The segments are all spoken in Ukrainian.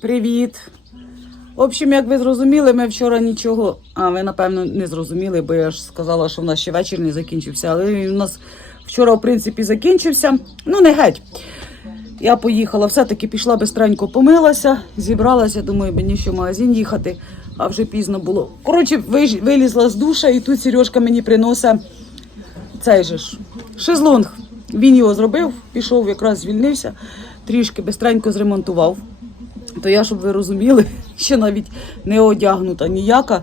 Привіт. В общем, як ви зрозуміли, ми вчора нічого. А, ви напевно не зрозуміли, бо я ж сказала, що в нас ще вечір не закінчився. Але він у нас вчора, в принципі, закінчився. Ну, не геть. Я поїхала, все-таки пішла бистренько, помилася, зібралася, думаю, мені ще в магазин їхати, а вже пізно було. Коротше, вилізла з душа, і тут Сережка мені приносить цей же ж шезлонг. Він його зробив, пішов, якраз звільнився, трішки бистренько зремонтував. То я, щоб ви розуміли, ще навіть не одягнута ніяка.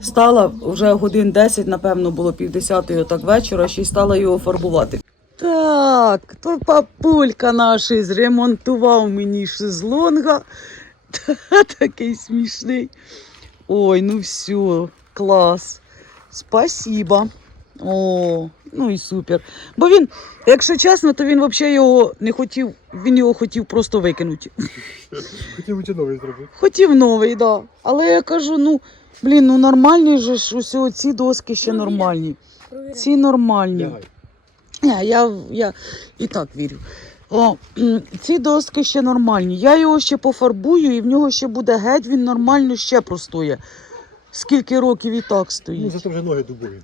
Стала вже годин 10, напевно, було півдесятої отак вечора, ще й стала його фарбувати. Так, то папулька наш зремонтував мені шезлонга. Такий смішний. Ой, ну все, клас. Спасибо. О, ну і супер. Бо він, якщо чесно, то він взагалі його не хотів, він його хотів просто викинути. Хотів би новий зробити. Хотів новий, да. Але я кажу, ну, блін, ну нормальні же ж усього ці доски ще нормальні. Ці нормальні. Лягай. Я, я і так вірю. О, ці доски ще нормальні. Я його ще пофарбую, і в нього ще буде геть, він нормально ще простоє. Скільки років і так Ну, стоїть. зато вже ноги дубові.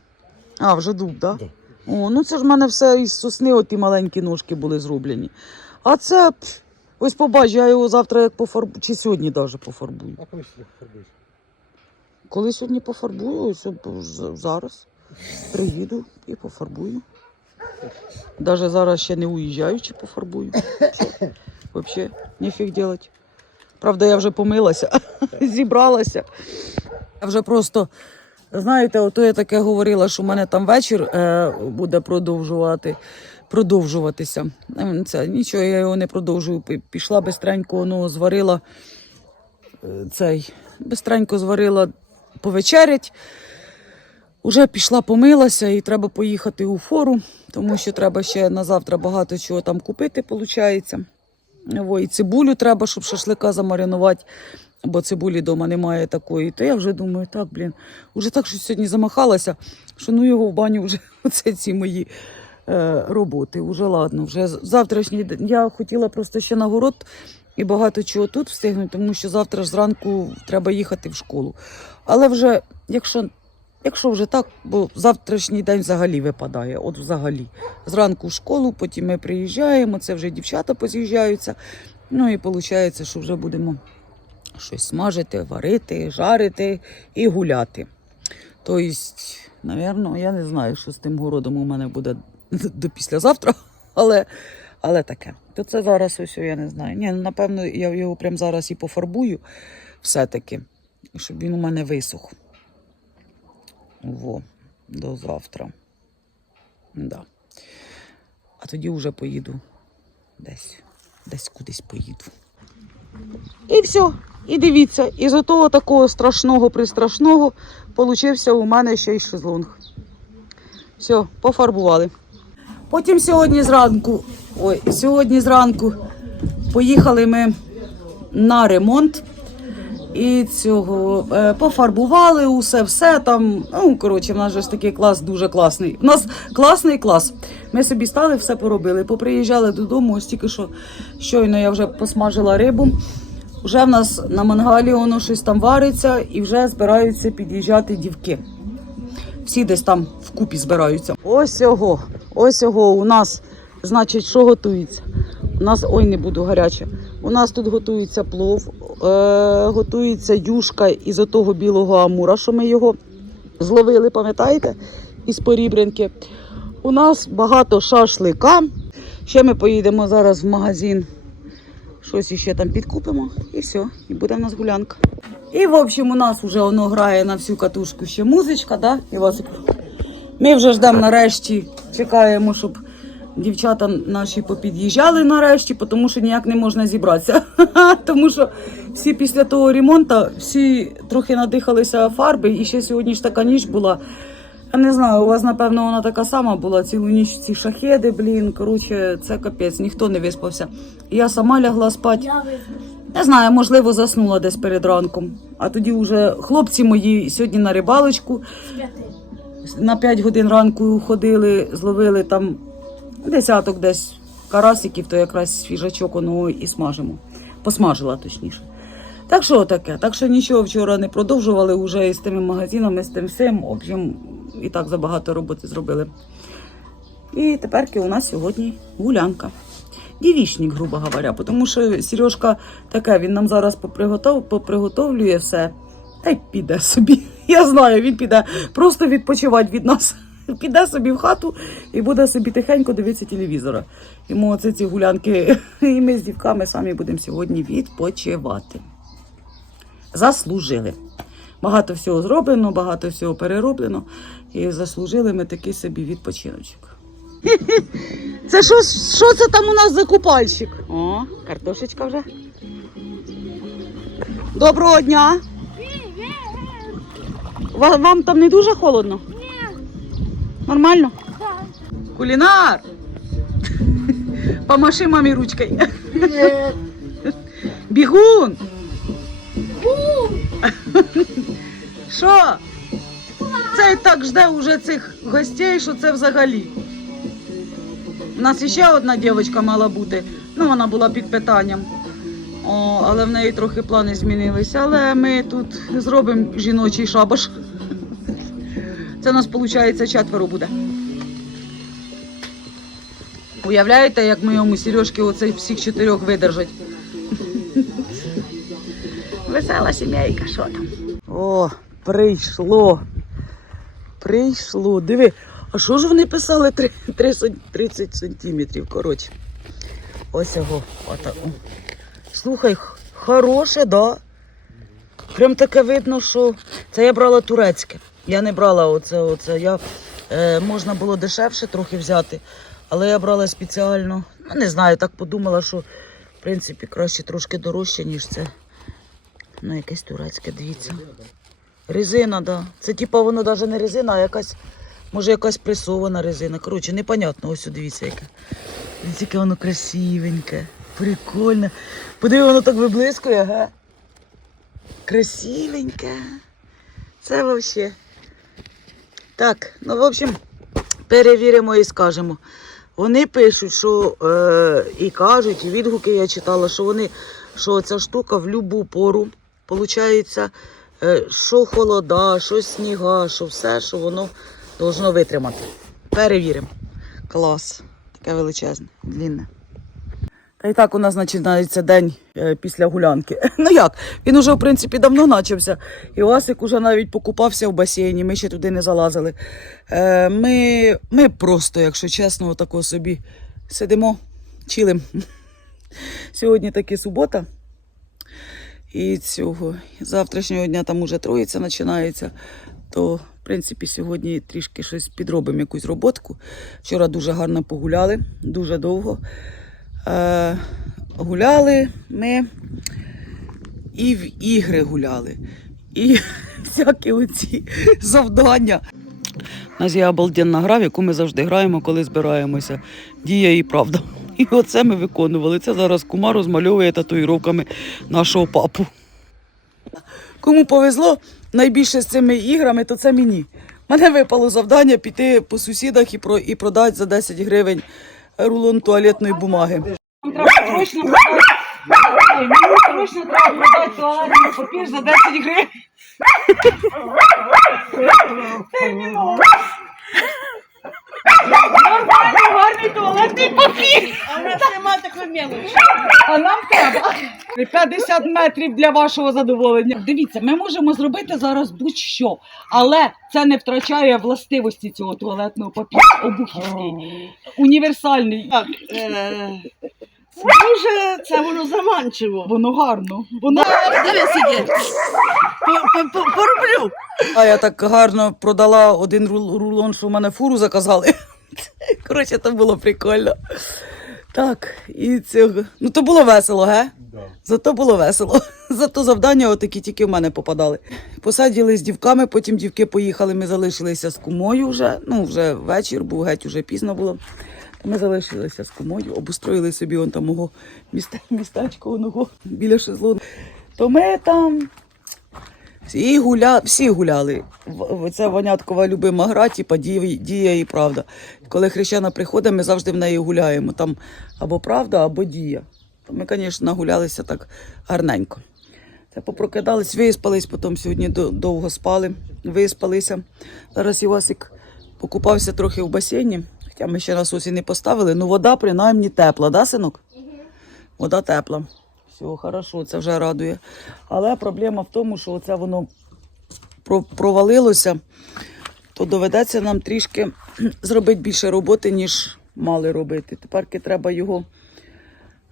А, вже дуб, так? Да? Да. О, ну це ж в мене все із сосни, оті маленькі ножки були зроблені. А це, пф, ось побач, я його завтра як пофарбую, чи сьогодні навіть пофарбую. А коли ще фарбуєш? Коли сьогодні пофарбую, ось зараз приїду і пофарбую. Даже зараз ще не уїжджаючи пофарбую. Взагалі, ніфіг делати. Правда, я вже помилася, зібралася. Я вже просто, знаєте, ото я таке говорила, що в мене там вечір е, буде продовжувати, продовжуватися. Ем, Це, нічого, я його не продовжую. Пішла бистренько, ну, зварила е, цей, бистренько зварила повечерять. Уже пішла, помилася і треба поїхати у фору, тому що треба ще на завтра багато чого там купити, виходить. І цибулю треба, щоб шашлика замаринувати, бо цибулі вдома немає такої. То я вже думаю, так, блін, вже так що сьогодні замахалася, що ну його в баню вже оце ці мої е, роботи. Уже ладно, вже завтрашній день. Я хотіла просто ще на город і багато чого тут встигнути, тому що завтра зранку треба їхати в школу. Але вже, якщо, якщо вже так, бо завтрашній день взагалі випадає, от взагалі. Зранку в школу, потім ми приїжджаємо, це вже дівчата поз'їжджаються. Ну і виходить, що вже будемо щось смажити, варити, жарити і гуляти. Тобто, напевно, я не знаю, що з тим городом у мене буде до післязавтра, але, але таке. То це зараз ось я не знаю. Ні, ну, напевно, я його прямо зараз і пофарбую все-таки, щоб він у мене висох. Во, до завтра. Да. А тоді вже поїду десь, десь кудись поїду. І все. І дивіться, із отого такого страшного пристрашного получився у мене ще й шезлонг. Все, пофарбували. Потім сьогодні зранку, ой, сьогодні зранку поїхали ми на ремонт. І цього е, пофарбували усе, все там. Ну, коротше, в нас же ж такий клас дуже класний. У нас класний клас. Ми собі стали, все поробили. Поприїжджали додому, ось тільки що щойно я вже посмажила рибу. Вже в нас на мангалі воно щось там вариться і вже збираються під'їжджати дівки. Всі десь там вкупі збираються. Ось його, ось його у нас, значить, що готується. У нас, ой, не буду гаряче. У нас тут готується плов, е, готується юшка із отого білого амура, що ми його зловили, пам'ятаєте? Із порібринки. У нас багато шашлика. Ще ми поїдемо зараз в магазин. Щось іще там підкупимо і все, і буде в нас гулянка. І в общем, у нас вже воно грає на всю катушку ще музичка, да, Івасик? Ми вже ждемо нарешті, чекаємо, щоб дівчата наші попід'їжджали нарешті, тому що ніяк не можна зібратися. Тому що всі після того ремонту всі трохи надихалися фарби, і ще сьогодні ж така ніч була. Я не знаю, у вас, напевно, вона така сама була цілу ніч ці шахеди, блін. Коротше, це капець, ніхто не виспався. Я сама лягла спати. Не знаю, можливо, заснула десь перед ранком. А тоді вже хлопці мої сьогодні на рибалочку на 5 годин ранку ходили, зловили там десяток десь карасиків, то якраз свіжачок воно і смажимо. Посмажила точніше. Так що таке? Так що нічого вчора не продовжували вже із тими магазинами, з тим всім. Общем, і так забагато роботи зробили. І теперки у нас сьогодні гулянка. Дівічник, грубо говоря, тому що Сережка таке, він нам зараз поприготов, поприготовлює все. Та й піде собі. Я знаю, він піде просто відпочивати від нас. Піде собі в хату і буде собі тихенько дивитися телевізора. Йому оце ці гулянки, і ми з дівками самі будемо сьогодні відпочивати. Заслужили. Багато всього зроблено, багато всього перероблено. І заслужили ми такий собі відпочиночок. Це що, що це там у нас за купальщик? О, картошечка вже. Доброго дня. Ва- Вам там не дуже холодно? Нормально? Кулінар. Помаши мамі ручкою. Бігун. Що? Це так жде уже цих гостей, що це взагалі. У нас ще одна дівчинка мала бути. Ну, вона була під питанням. О, але в неї трохи плани змінилися. Але ми тут зробимо жіночий шабаш. Це у нас, виходить, четверо буде. Уявляєте, як ми йому Сережки оцей всіх чотирьох видержать? Весела сімейка, що там? О, прийшло. Прийшло. Диви, а що ж вони писали Три- три сон- 30 сантиметрів, коротше. Ось його. Отак. Слухай, хороше, да? Прям таке видно, що це я брала турецьке. Я не брала оце, оце. Я, е, можна було дешевше трохи взяти, але я брала спеціально. Ну, не знаю, так подумала, що в принципі краще трошки дорожче, ніж це. Ну, якесь турецьке, дивіться. Резина, да. Це типа воно навіть не резина, а якась, може, якась пресована резина. Коротше, непонятно. Ось дивіться, яке. Дивіться, воно красивеньке, прикольне. Подиви, воно так виблискує, га? Красивеньке. Це взагалі. Так, ну, в общем, перевіримо і скажемо. Вони пишуть, що е, і кажуть, і відгуки я читала, що вони, що ця штука в будь-яку пору, виходить, е, що холода, що сніга, що все, що воно должно витримати. Перевіримо. Клас. Таке величезне, длінне. І так у нас починається день е, після гулянки. Ну як? Він уже, в принципі, давно почався. І Осик уже навіть покупався в басейні, ми ще туди не залазили. Е, ми, ми просто, якщо чесно, отако собі сидимо, чилим. Сьогодні таки субота. І цього завтрашнього дня там уже троїця починається. То, в принципі, сьогодні трішки щось підробимо, якусь роботку. Вчора дуже гарно погуляли, дуже довго. Е, гуляли ми і в ігри гуляли, і всякі оці завдання. У нас є обалденна гра, в яку ми завжди граємо, коли збираємося. Дія і правда. І оце ми виконували. Це зараз кума розмальовує татуїровками нашого папу. Кому повезло найбільше з цими іграми, то це мені. Мене випало завдання піти по сусідах і, і продати за 10 гривень рулон туалетної бумаги. Треба срочно продати. Мені срочно треба продати туалетний папір за 10 гривень. Терміново. Нормальний, гарний туалетний папір. А у нас нема такої мелочі. А нам треба 50 метрів для вашого задоволення. Дивіться, ми можемо зробити зараз будь-що, але це не втрачає властивості цього туалетного папіру. Обухівський. Універсальний. Так, е, дуже це воно заманчиво. Воно гарно. Воно... Дивись, іде. По- по- по- Пороблю. А я так гарно продала один рул- рулон, що в мене фуру заказали. Коротше, це було прикольно. Так, і цього. Ну то було весело, ге? Да. Зато було весело. Зато завдання отакі тільки в мене попадали. Посаділи з дівками, потім дівки поїхали, ми залишилися з кумою вже. Ну, вже вечір був, геть уже пізно було. Ми залишилися з кумою, обустроїли собі он там мого міста, містечко оного біля шезлону. То ми там всі, гуля, всі гуляли. Це Воняткова любима гра, типа дія, і правда. Коли хрещена приходить, ми завжди в неї гуляємо. Там або правда, або дія. То ми, звісно, нагулялися так гарненько. Це попрокидались, виспались, потім сьогодні довго спали, виспалися. Зараз Івасик покупався трохи в басейні, хоча ми ще насосі не поставили. Ну, вода принаймні тепла, да, синок? Вода тепла. Все, хорошо, це вже радує. Але проблема в тому, що оце воно провалилося, то доведеться нам трішки зробити більше роботи, ніж мали робити. Тепер треба його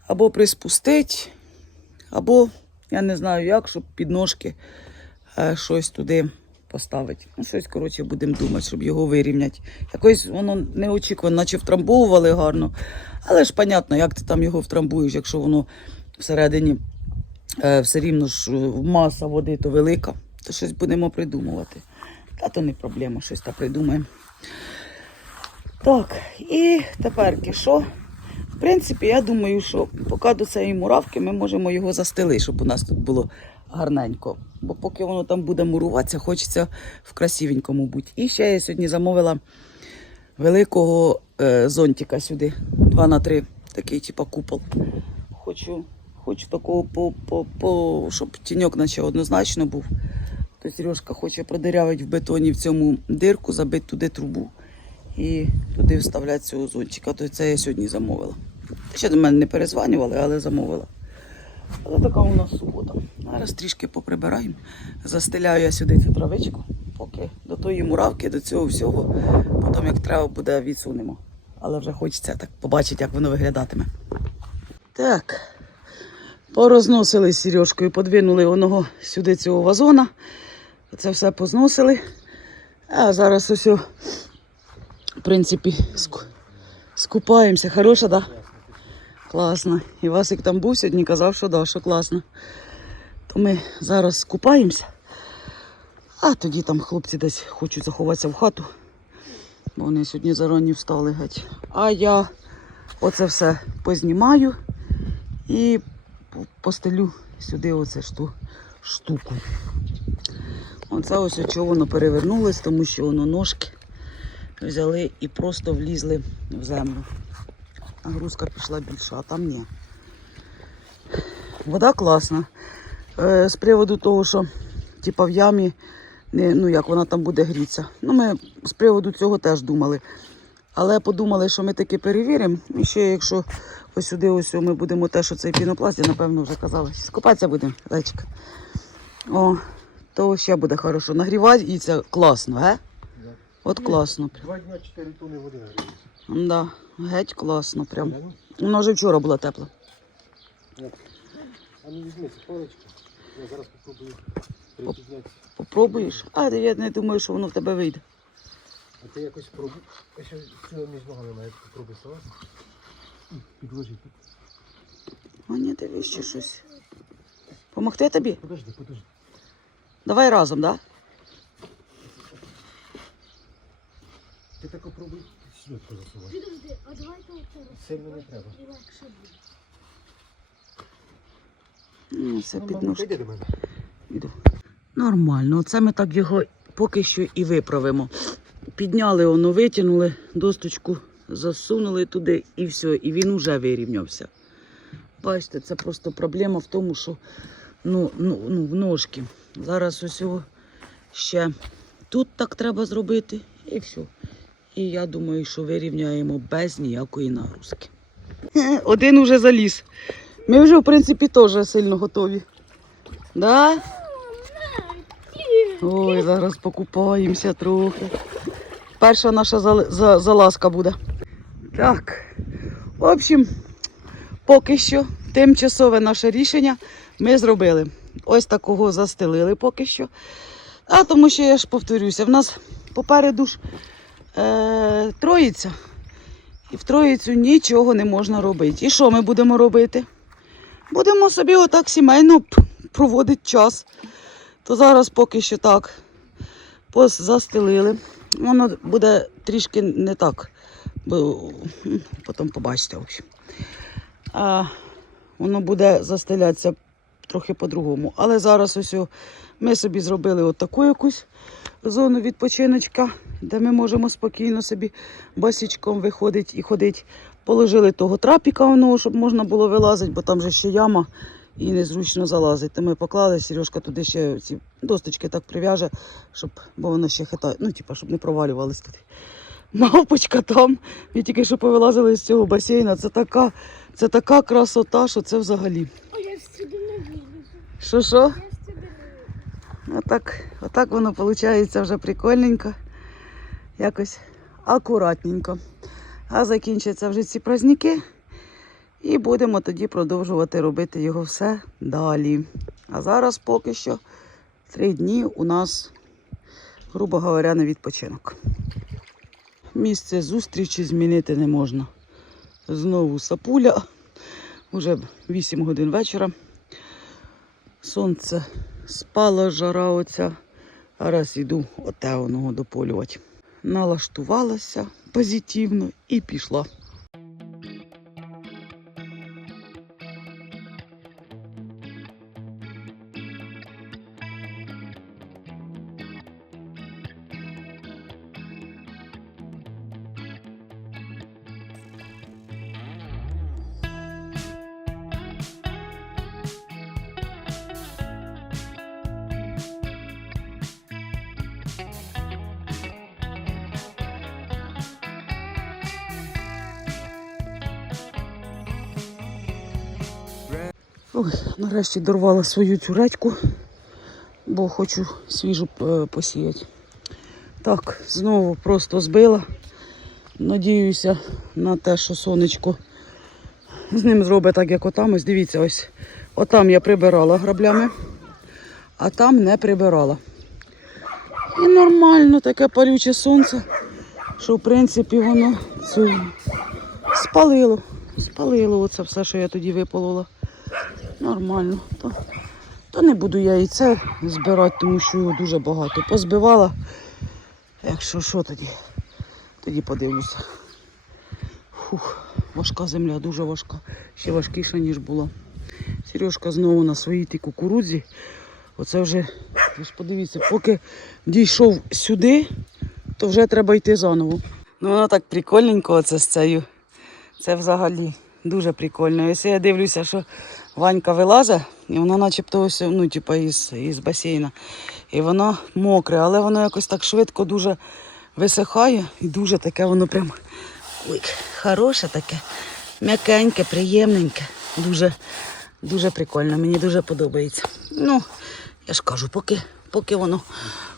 або приспустити, або я не знаю як, щоб під ножки е, щось туди поставити. Ну, щось, коротше, будемо думати, щоб його вирівняти. Якось воно неочікувано, наче втрамбовували гарно. Але ж понятно, як ти там його втрамбуєш, якщо воно всередині е, все рівно ж е, маса води то велика, то щось будемо придумувати. Та то не проблема, щось та придумаємо. Так, і тепер що? В принципі, я думаю, що поки до цієї муравки ми можемо його застели, щоб у нас тут було гарненько. Бо поки воно там буде муруватися, хочеться в красивенькому бути. І ще я сьогодні замовила великого е, зонтика сюди. 2 на 3 такий, типа купол. Хочу, хочу такого, по, по, по, щоб тіньок наче однозначно був. То Сережка хоче продирявити в бетоні в цьому дирку, забити туди трубу і туди вставляти цього зонтика. То це я сьогодні замовила. Ще до мене не перезванювали, але замовила. Але така у нас субота. Зараз трішки поприбираємо. Застеляю я сюди цю травичку, поки до тої муравки, до цього всього. Потім, як треба буде, відсунемо. Але вже хочеться так побачити, як воно виглядатиме. Так. Порозносили з Сережкою, подвинули оного сюди цього вазона. Це все позносили. А зараз ось, в принципі, скупаємося. Хороша, так? Да? Класно. І Васик там був сьогодні, казав, що да, що класно. То ми зараз скупаємося. А тоді там хлопці десь хочуть заховатися в хату. Бо вони сьогодні зарані встали геть. А я оце все познімаю і постелю сюди оце шту, штуку. Оце ось чого воно перевернулось, тому що воно ножки взяли і просто влізли в землю. Нагрузка пішла більша, а там ні. Вода класна. Е, з приводу того, що типа в ямі, ну як вона там буде грітися. Ну, ми з приводу цього теж думали. Але подумали, що ми таки перевіримо. І ще якщо ось сюди ось ми будемо те, що цей пінопласт, я напевно вже казала. Скупатися будемо, зайчик. О, то ще буде хорошо. Нагрівається класно, ге? От класно. прям. Два дня 4 тонни води нагрілися. Да, геть класно прям. Воно вже вчора було тепло. А ну візьми цю паличку. Я зараз попробую припідняти. Попробуєш? А я не думаю, що воно в тебе вийде. А ти якось пробуй. Я ще цього між ногами маю попробуй ставати. І Підложи тут. А ні, дивись, ще щось. Помогти тобі? Подожди, подожди. Давай разом, да? Ти так сюди засувати. Підожди, а давайте оце Сильно не треба. легше буде. Ну, все Ну, під ножки. до мене. Іду. Нормально, оце ми так його поки що і виправимо. Підняли воно, витягнули, досточку засунули туди і все, і він уже вирівнявся. Бачите, це просто проблема в тому, що ну, ну, ну, в ножки. Зараз ось його ще тут так треба зробити і все. І я думаю, що вирівняємо без ніякої нагрузки. Один уже заліз. Ми вже, в принципі, теж сильно готові. Да? Ой, зараз покупаємося трохи. Перша наша зал- за- залазка буде. Так. В общем, поки що тимчасове наше рішення ми зробили. Ось такого застелили поки що. А тому що я ж повторюся, в нас попереду ж е, троїця. І в троїцю нічого не можна робити. І що ми будемо робити? Будемо собі отак сімейно проводити час. То зараз поки що так пос- застелили. Воно буде трішки не так, потім побачите. В общем. А, воно буде застелятися трохи по-другому. Але зараз ось ми собі зробили от таку якусь зону відпочиночка, де ми можемо спокійно собі басічком виходити і ходити. Положили того трапіка, воно, щоб можна було вилазити, бо там же ще яма. і незручно залазить. То ми поклали, Сережка туди ще ці досточки так прив'яже, щоб, бо воно ще хитає. Ну, типа, щоб не провалювались туди. Мавпочка там. Ми тільки що повилазили з цього басейна. Це така, це така красота, що це взагалі. Ой, я сюди не вилізу. Що що? Я сюди не вилізу. Отак, отак воно виходить вже прикольненько. Якось акуратненько. А закінчаться вже ці праздники. І будемо тоді продовжувати робити його все далі. А зараз поки що три дні у нас, грубо говоря, на відпочинок. Місце зустрічі змінити не можна. Знову сапуля. Уже 8 годин вечора. Сонце спала жара оця. А раз іду оте оного дополювати. Налаштувалася позитивно і пішла. Ой, нарешті дорвала свою цю редьку, бо хочу свіжу е, посіяти. Так, знову просто збила. Надіюся на те, що сонечко з ним зробить так, як отам. Ось дивіться, ось отам я прибирала граблями, а там не прибирала. І нормально таке палюче сонце, що в принципі воно спалило. Спалило оце все, що я тоді виполола. Нормально. То, то не буду я і це збирати, тому що його дуже багато. Позбивала. Якщо що тоді, тоді подивлюся. Фух, важка земля, дуже важка. Ще важкіша, ніж була. Сережка знову на своїй тій кукурудзі. Оце вже, ж подивіться, поки дійшов сюди, то вже треба йти заново. Ну воно так прикольненько оце з цією. Це взагалі дуже прикольно. Якщо я дивлюся, що Ванька вилазить, і воно начебто ось, ну, типу, із, із басейна. І воно мокре, але воно якось так швидко дуже висихає і дуже таке воно прям ой, хороше таке, м'якеньке, приємненьке. Дуже, дуже прикольно, мені дуже подобається. Ну, я ж кажу, поки, поки воно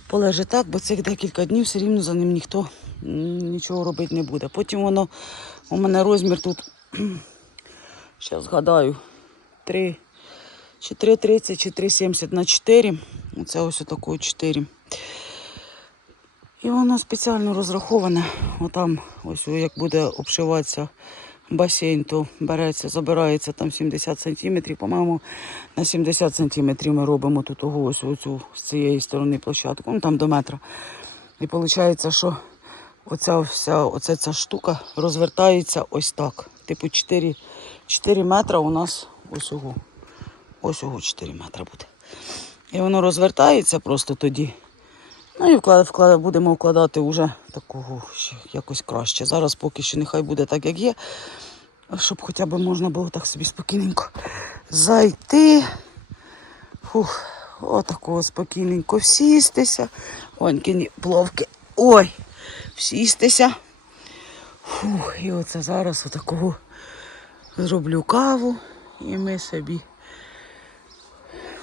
полежить так, бо цих декілька днів все рівно за ним ніхто нічого робити не буде. Потім воно, у мене розмір тут, зараз згадаю, 3, чи 3,30, чи 3,70 на 4. Оце ось отакої 4. І воно спеціально розраховане. Отам, ось як буде обшиватися басейн, то береться, забирається там 70 сантиметрів. По-моєму, на 70 сантиметрів ми робимо тут ось оцю з цієї сторони площадку, ну там до метра. І виходить, що оця вся оця ця штука розвертається ось так. Типу 4, 4 метра у нас ось ого. Ось ого 4 метри буде. І воно розвертається просто тоді. Ну і вклад, вклад, будемо вкладати вже такого якось краще. Зараз поки що нехай буде так, як є. Щоб хоча б можна було так собі спокійненько зайти. Фух, отакого спокійненько всістися. Ванькіні пловки. Ой, всістися. Фух, і оце зараз отакого зроблю каву. І ми собі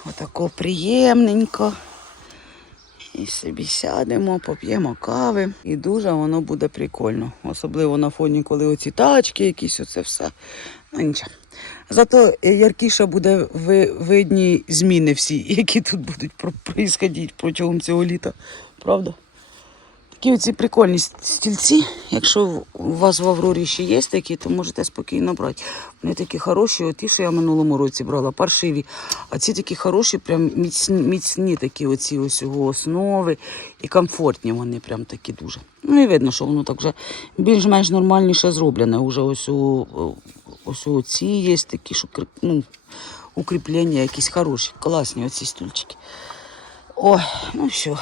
отако приємненько. І собі сядемо, поп'ємо кави. І дуже воно буде прикольно. Особливо на фоні, коли оці тачки якісь, оце все. Ну нічого. Зато яркіше буде ви, видні зміни всі, які тут будуть про- происходити протягом цього літа. Правда? Такі оці прикольні стільці. Якщо у вас в Аврорі ще є такі, то можете спокійно брати. Вони такі хороші, от ті, що я минулому році брала, паршиві. А ці такі хороші, прям міцні, міцні такі оці ось його основи. І комфортні вони прям такі дуже. Ну і видно, що воно так вже більш-менш нормальніше зроблене. Уже ось у, є такі, що ну, укріплення якісь хороші, класні оці стульчики. Ой, ну все,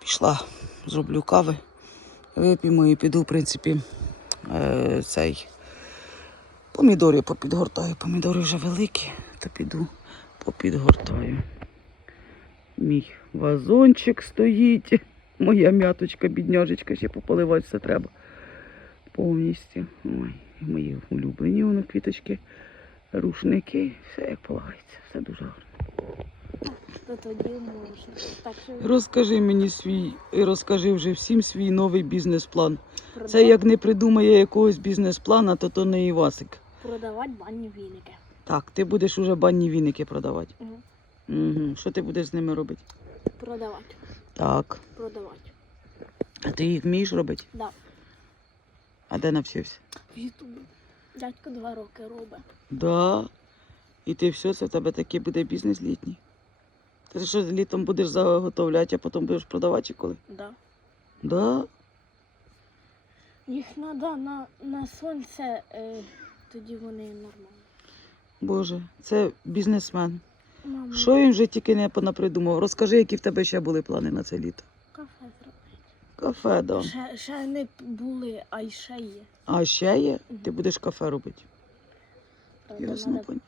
пішла, зроблю кави, вип'ємо і піду, в принципі, е, цей помідори попідгортаю. Помідори вже великі, то піду попідгортаю. Мій вазончик стоїть. Моя м'яточка, бідняжечка, ще пополивати все треба. Повністю. Ой, мої улюблені воно квіточки, рушники, все як полагається, все дуже гарно. То тоді можна. Так що Розкажи мені свій, і розкажи вже всім свій новий бізнес-план. Це як не придумає якогось бізнес-плана, то то не Івасик. продавати банні віники. Так, ти будеш уже банні віники продавати. Угу. Угу. Що ти будеш з ними робити? Продавати. Так. Продавати. А ти їх вмієш робити? Да. А де навчився? В Ютубі. Дядько два роки робить. Да. І ти все, це в тебе такий буде бізнес літній. Ти що літом будеш заготовляти, а потім будеш продавати чи коли? Да. Да. Їх треба на, на сонце, е, тоді вони нормальні. Боже, це бізнесмен. Мама, Що він вже тільки не понапридумав? Розкажи, які в тебе ще були плани на це літо. кафе зробити. Кафе, да. Ще, ще не були, а й ще є. А ще є? Ти будеш кафе робити. Правда, Ясно, пані.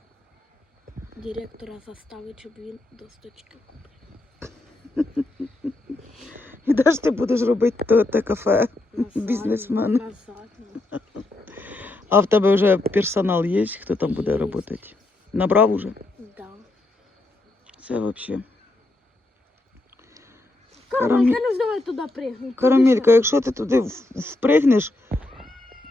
Директора заставити, щоб він досточки купив. І де ж ти будеш робити то, те кафе? Бізнесмен. А в тебе вже персонал є, хто там буде працювати? Набрав уже? Да. Це взагалі. Карамелька, ну давай туди пригнемо. Карамелька, якщо ти туди впригнеш,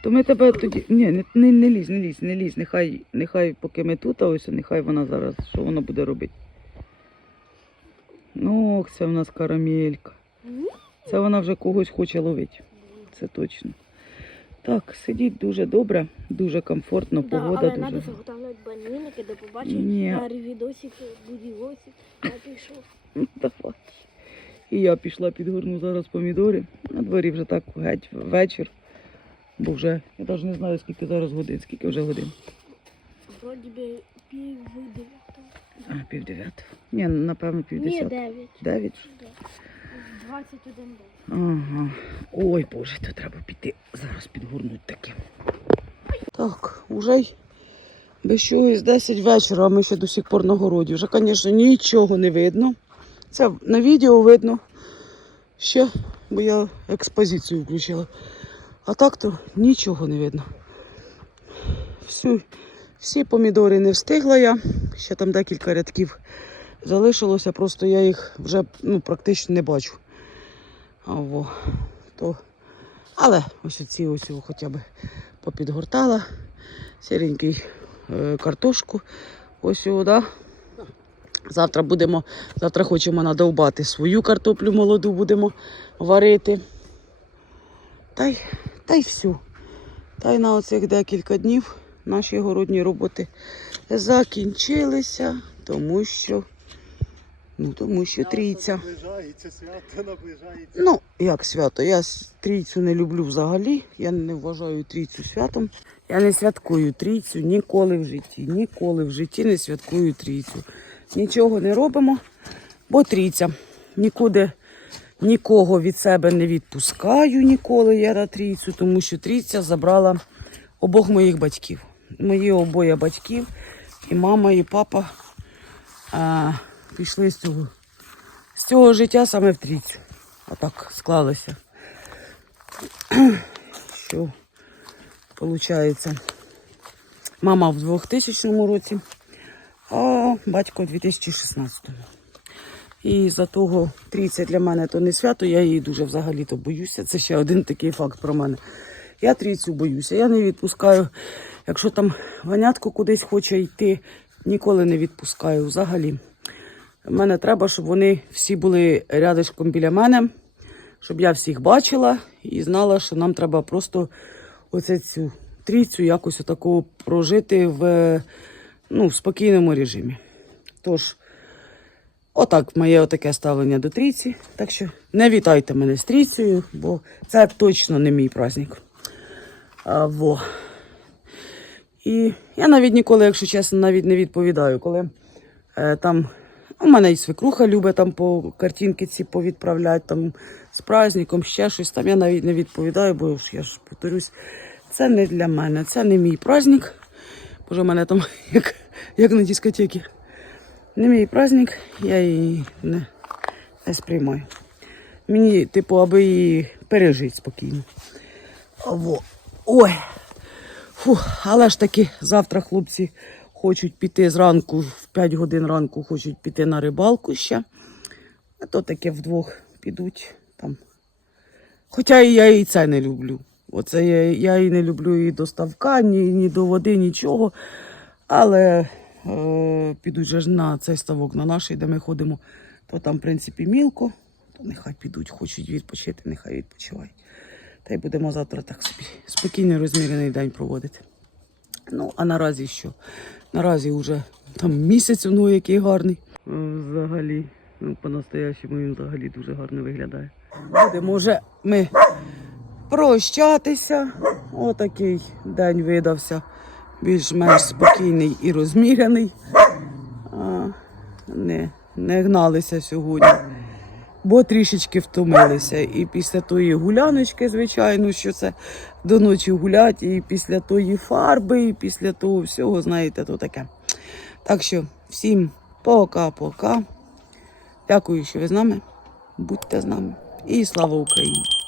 то ми тебе тоді. Ні, не, не, не лізь, не лізь, не лізь. Нехай, нехай поки ми тут, а ось нехай вона зараз, що вона буде робити. Ну, ох, це в нас карамелька. Це вона вже когось хоче ловити. Це точно. Так, сидіть дуже добре, дуже комфортно, Да, погода але дуже. треба заготовляти баніники, до побачення. На відосик, будівосик. Я пішов. Ну, Давай. І я пішла підгорну зараз помідори. На дворі вже так геть вечір. Бо вже, я навіть не знаю, скільки зараз годин, скільки вже годин. Вроді би пів дев'ятого. А, пів дев'ятого. Ні, напевно, пів Ні, десятого. дев'ять. Дев'ять. Да. 21 день. Ага. Ой, Боже, то треба піти. Зараз підгорнуть таке. Так, уже й без чогось 10 вечора, а ми ще до сих пор на городі. Вже, звісно, нічого не видно. Це на відео видно. Ще, бо я експозицію включила. А так то нічого не видно. Всю, всі помідори не встигла я. Ще там декілька рядків залишилося, просто я їх вже ну, практично не бачу. А, то... Але ось оці ось його хоча б попідгортала. Сіренький е, картошку. Ось його, да? Завтра будемо, завтра хочемо надовбати свою картоплю молоду, будемо варити. Та й, та й все. Та й на оцих декілька днів наші городні роботи закінчилися, тому що, ну, тому що трійця. Наближається, свято наближається. Ну, як свято? Я трійцю не люблю взагалі. Я не вважаю трійцю святом. Я не святкую трійцю ніколи в житті. Ніколи в житті не святкую трійцю. Нічого не робимо, бо трійця. Нікуди нікого від себе не відпускаю ніколи я на трійцю, тому що трійця забрала обох моїх батьків. Мої обоє батьків, і мама, і папа а, пішли з цього з цього життя саме в трійцю. А так склалося. Що виходить? Мама в 2000 році, а батько у 2016. І за того трійця для мене то не свято, я її дуже взагалі-то боюся. Це ще один такий факт про мене. Я трійцю боюся, я не відпускаю. Якщо там ванятко кудись хоче йти, ніколи не відпускаю взагалі. Мене треба, щоб вони всі були рядишком біля мене, щоб я всіх бачила і знала, що нам треба просто оце цю трійцю якось отаку прожити в, ну, в спокійному режимі. Тож, отак моє отаке ставлення до трійці. Так що не вітайте мене з трійцею, бо це точно не мій праздник. А, во. І я навіть ніколи, якщо чесно, навіть не відповідаю, коли е, там у мене і свекруха любить там по картинки ці повідправляти там з праздником, ще щось там. Я навіть не відповідаю, бо я ж повторюсь, це не для мене, це не мій праздник. Боже, у мене там як, як на дискотеці. Не мій праздник, я її не, не сприймаю. Мені, типу, аби її пережити спокійно. Во. Ой. Фу, але ж таки завтра хлопці хочуть піти зранку, в 5 годин ранку хочуть піти на рибалку ще. А то таке вдвох підуть там. Хоча я і це не люблю. Оце я, я і не люблю і до ставка, ні, ні до води, нічого. Але підуть же ж на цей ставок, на наш, де ми ходимо, то там, в принципі, мілко, то нехай підуть, хочуть відпочити, нехай відпочивають. Та й будемо завтра так собі спокійний, розмірений день проводити. Ну, а наразі що? Наразі вже там місяць, ну який гарний. Взагалі, ну, по-настоящему він взагалі дуже гарно виглядає. Будемо вже ми прощатися. Отакий день видався. Більш-менш спокійний і розмірений. Не, не гналися сьогодні. Бо трішечки втомилися. І після тої гуляночки, звичайно, що це до ночі гулять, і після тої фарби, і після того всього, знаєте, то таке. Так що всім пока-пока. Дякую, що ви з нами. Будьте з нами. І слава Україні!